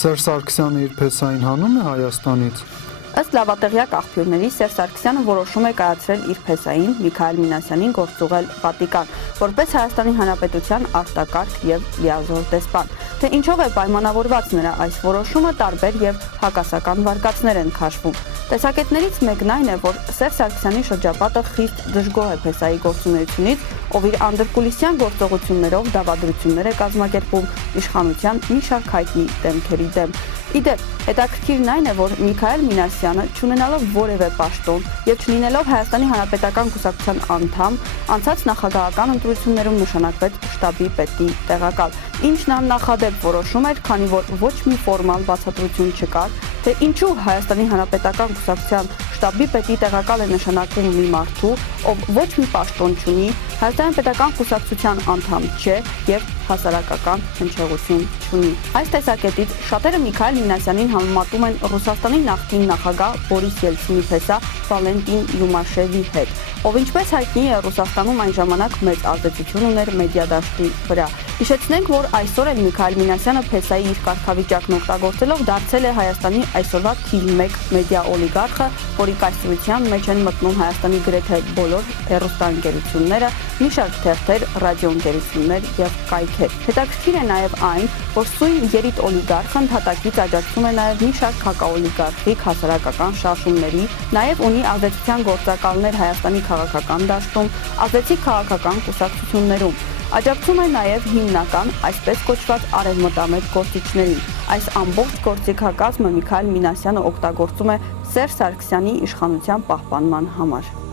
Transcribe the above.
Սերժ Սարգսյանը իր փեսային հանում է Հայաստանից։ Ըստ լավատեղյակ աղբյուրների Սերժ Սարգսյանը որոշում է կայացրել իր փեսային Միքայել Մինասյանին գործուղել Վատիկան, որպես Հայաստանի Հանրապետության արտակարգ եւ լիազոր դեսպան։ Թե ինչով է պայմանավորված նրա այս որոշումը, տարբեր եւ հակասական վարկածներ են քաշվում։ Տեսակետներից մեկն այն է, որ Սերժ Սարգսյանի շրջապատը խիստ դժգոհ է փեսայի գործունեությունից, ով իր անդրկուլիսյան գործողություններով դավադրություններ է կազմակերպում իշխանության մի շարք հայտնի դեմքերի դեմ։ Իդեպ, հետաքրքիրն այն է, որ Միքայել Մինասյանը, չունենալով որևէ պաշտոն եւ չլինելով Հայաստանի Հանրապետական կուսակցության անդամ, անցած նախագահական ընտրություններում նշանակվեց շտաբի պետի տեղակալ, ինչն աննախադեպ որոշում էր, քանի որ ոչ մի ֆորմալ բացատրություն չկար, թե ինչու Հայաստանի Հանրապետական կուսակցության շտաբի պետի տեղակալ է նշանակվում մի մարդու, ով ոչ մի պաշտոն չունի, Հայաստանի պետական կուսակցության անդամ չէ եւ հասարակական հնչեղություն չունի։ Այս տեսակետից շատերը Միքայել Մինասյանին համեմատում են Ռուսաստանի նախկին նախագահ Բորիս Ելցինի փեսա Վալենտին Յումաշևի հետ, ով ինչպես հայտնի է Ռուսաստանում այն ժամանակ մեծ ազդեցություն ուներ մեդիա դաշտի վրա։ Հիշեցնենք, որ այսօր էլ Միքայել Մինասյանը փեսայի իր կարգավիճակն օգտագործելով դարձել է Հայաստանի այսօրվա թիվ 1 մեդիա օլիգարխը, որի կայսրության մեջ են մտնում Հայաստանի գրեթե բոլոր հեռուստաընկերությունները, մի շարք թերթեր, ռադիոընկերություններ եւ կայքեր։ Հետաքրքիր է նաեւ այն, որ սույն երիտ օլիգարխը ընդհատակից աջակցում է նաեւ մի շարք հակաօլիգարխիկ հասարակական շարժումների, նաեւ ունի ազդեցության գործակալներ Հայաստանի քաղաքական դաշտում, ազդեցիկ քաղաքական կուսակցություններում։ Աջակցում է նաև հիմնական, այսպես կոչված արևմտամետ գործիչներին։ Այս ամբողջ գործիքակազմը Միքայել Մինասյանը օգտագործում է Սերժ Սարգսյանի իշխանության պահպանման համար։